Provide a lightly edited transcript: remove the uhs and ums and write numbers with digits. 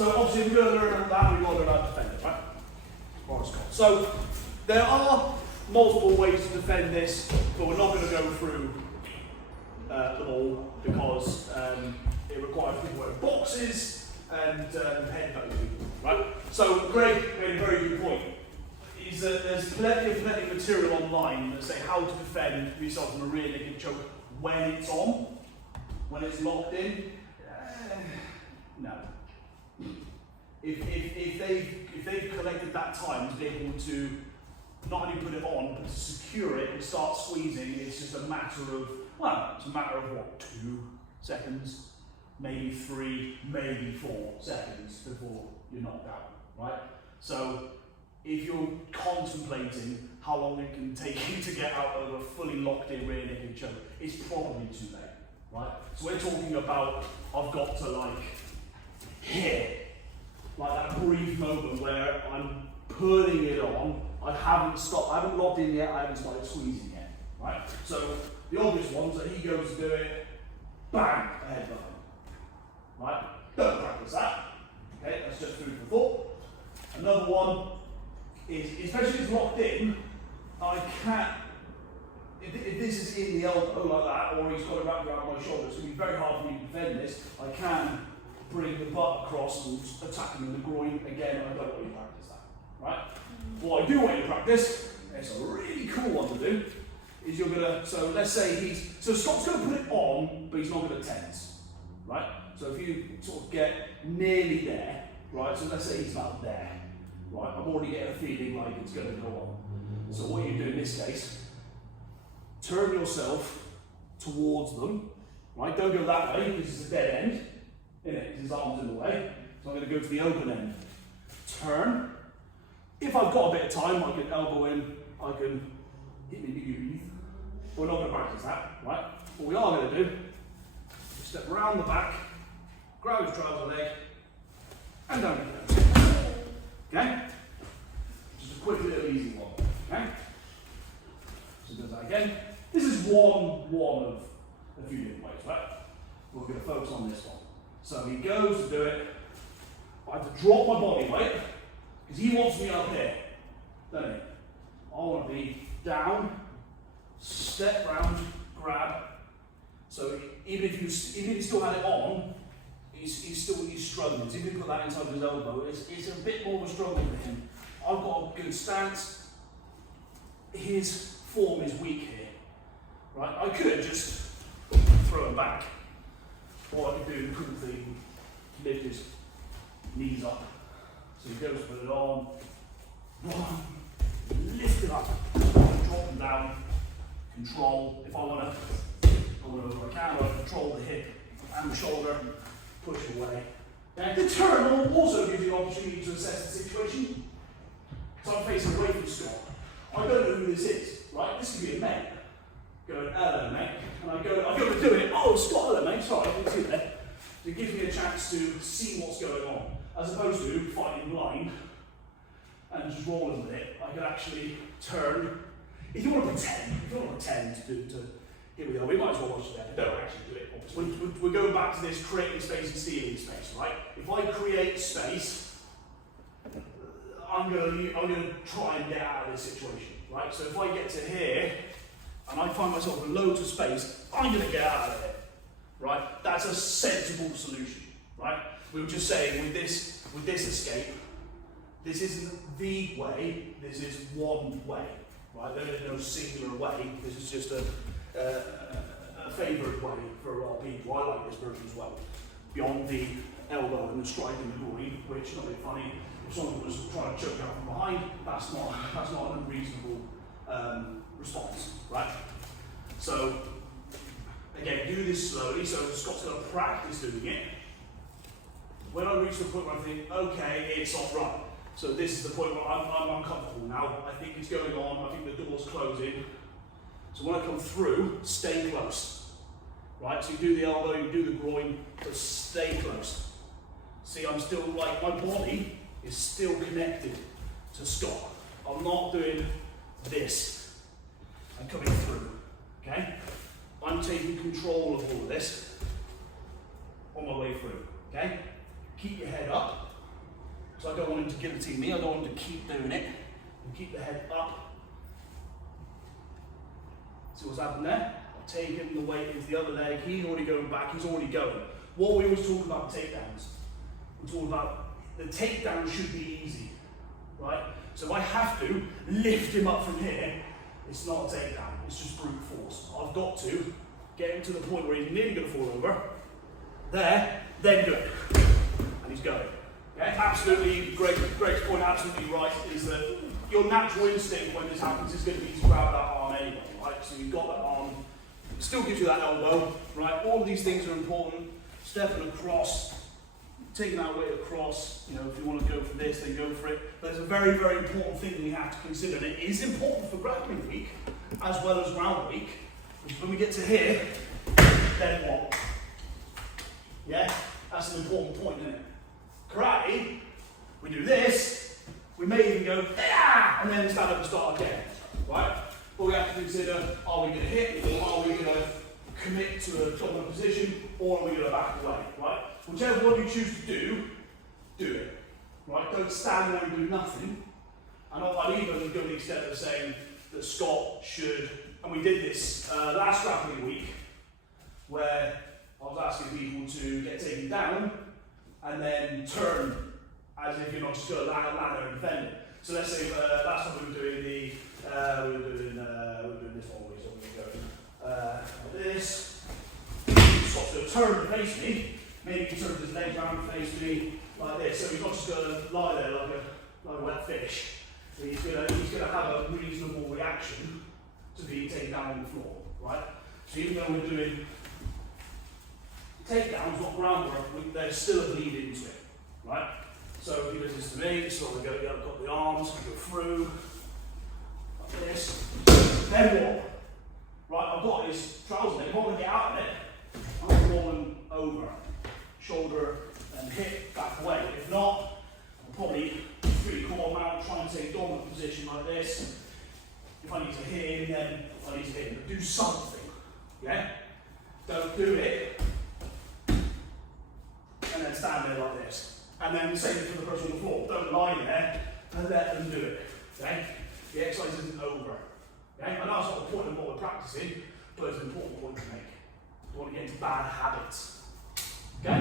So obviously if we're going to learn that, we've got to learn how to defend it, right? So there are multiple ways to defend this, but we're not going to go through them all because it requires people wearing boxes and headcutting people, right? So Greg made a very good point. Is that there's plenty of material online that say how to defend yourself from a rear naked choke when it's on, when it's locked in. No. If they've collected that time to be able to not only put it on, but to secure it and start squeezing, it's just a matter of, well, it's a matter of what, 2 seconds, maybe 3, maybe 4 seconds before you're knocked out, right? So if you're contemplating how long it can take you to get out of a fully locked in rear naked choke, it's probably too late, right? So we're talking about, I've got to like hit, like that brief moment where I'm putting it on, I haven't stopped, I haven't locked in yet, I haven't started squeezing yet, right? So the obvious ones that he goes to do it, bang, a headbutt, right? Don't practice that, okay, that's just food for thought. Another one is, especially if it's locked in, I can't, if this is in the elbow like that, or he's got it wrapped around my shoulder, it's going to be very hard for me to defend this. I can bring the butt across and attack him in the groin again, and I don't want you to practice that, right? What I do want you to practice, and it's a really cool one to do, is you're going to, so let's say so Scott's going to put it on, but he's not going to tense, right? So if you sort of get nearly there, right, so let's say he's about there, right, I'm already getting a feeling like it's going to go on. So what you do in this case, turn yourself towards them, right, don't go that way because it's a dead end, because his arm's in the way, so I'm going to go to the open end. Turn. If I've got a bit of time, I can elbow in, I can hit me underneath. We're not going to practice that, right? What we are going to do is step around the back, grab his trouser leg, and down it goes. Okay? Just a quick little easy one. Okay? So do that again. This is one of a few different ways, right? We're going to focus on this one. So he goes to do it. I have to drop my body weight because he wants me up here, doesn't he? I want to be down, step round, grab. So even if he still had it on, he's struggling. So if you put that inside his elbow, it's a bit more of a struggle for him. I've got a good stance. His form is weak here, right? I could just throw him back. What I could do, lift his knees up. So he goes to put it on. Lift it up, drop him down, control. If I want to go over, I can, or control the hip and the shoulder, push away. Now the turn will also give you an opportunity to assess the situation. So I'm facing away from Scott. I don't know who this is, right? This could be a mate. Going, hello mate, and I go to do it, oh Scott, hello mate, sorry, I didn't see you there. It gives me a chance to see what's going on, as opposed to fighting blind and just rolling with it. I could actually turn. If you want to pretend to hit with the elbow, we might as well watch it there, but don't actually do it. We're going back to this creating space and stealing space, right? If I create space, I'm going to try and get out of this situation, right? So if I get to here, and I find myself with loads of space, I'm going to get out of it, right? That's a sensible solution, right? We were just saying with this escape, this isn't the way, this is one way, right? There is no singular way, this is just a favourite way for a lot of people. I like this version as well. Beyond the elbow and the strike in the groin, which, not really funny, if someone was trying to choke you out from behind, that's not an unreasonable response, right? So, again, do this slowly, so Scott's going to practice doing it. When I reach the point where I think, okay, it's all right. So this is the point where I'm uncomfortable now. I think it's going on, I think the door's closing. So when I come through, stay close, right? So you do the elbow, you do the groin, but stay close. See, I'm still, like, my body is still connected to Scott. I'm not doing this. I'm coming through, okay? I'm taking control of all of this on my way through, okay? Keep your head up. because I don't want him to guillotine me. I don't want him to keep doing it. And keep the head up. See what's happened there? I've taken the weight into the other leg. He's already going back. He's already going. What we always talk about takedowns. We're talking about the takedown should be easy, right? So if I have to lift him up from here, it's not a takedown. It's just brute force. I've got to get him to the point where he's nearly going to fall over. There, then do it. And he's going. Okay? Absolutely, Greg's point, absolutely right, is that your natural instinct when this happens is going to be to grab that arm anyway, right? So you've got that arm, it still gives you that elbow, right? All of these things are important. Stepping across, taking that weight across, you know, if you want to go for this, then go for it. But there's a very, very important thing we have to consider, and it is important for grappling week, as well as round week, which is when we get to here, then what? Yeah? That's an important point, isn't it? Karate, we do this, we may even go, ah, and then stand up and start again, right? But we have to consider, are we going to hit, or are we going to commit to a dominant position, or are we going to back away, right? Whichever one you choose to do it, right? Don't stand there and do nothing. And I'd even go to the extent of saying that Scott should, and we did this last grappling week, where I was asking people to get taken down and then turn as if you're not just going to land there and defend it. So let's say last time we were doing we were doing this one, so we were going like this. Scott's going to turn and face me. Maybe he turns his leg around and face me like this. So he's not just going to lie there like a wet fish. So he's going to have a reasonable reaction to being taken down on the floor, right? So even though we're doing takedowns, not groundwork, there's still a bleed into it, right? So he does this to me, so I've got the arms, go through, like this. Then what? Right, I've got his trousers, if I want to get out of it, I'm rolling over, shoulder and hip, back away. If not, I'll probably three-quarter mount, try and take a dominant position like this. If I need to hit him, then I need to hit him, but do something, yeah? Don't do it, and then stand there like this. And then the same for the person on the floor. Don't lie there and let them do it. Okay? The exercise isn't over. Okay? I know that's not the point of what we're practicing, but it's an important point to make. You want to get into bad habits. Okay?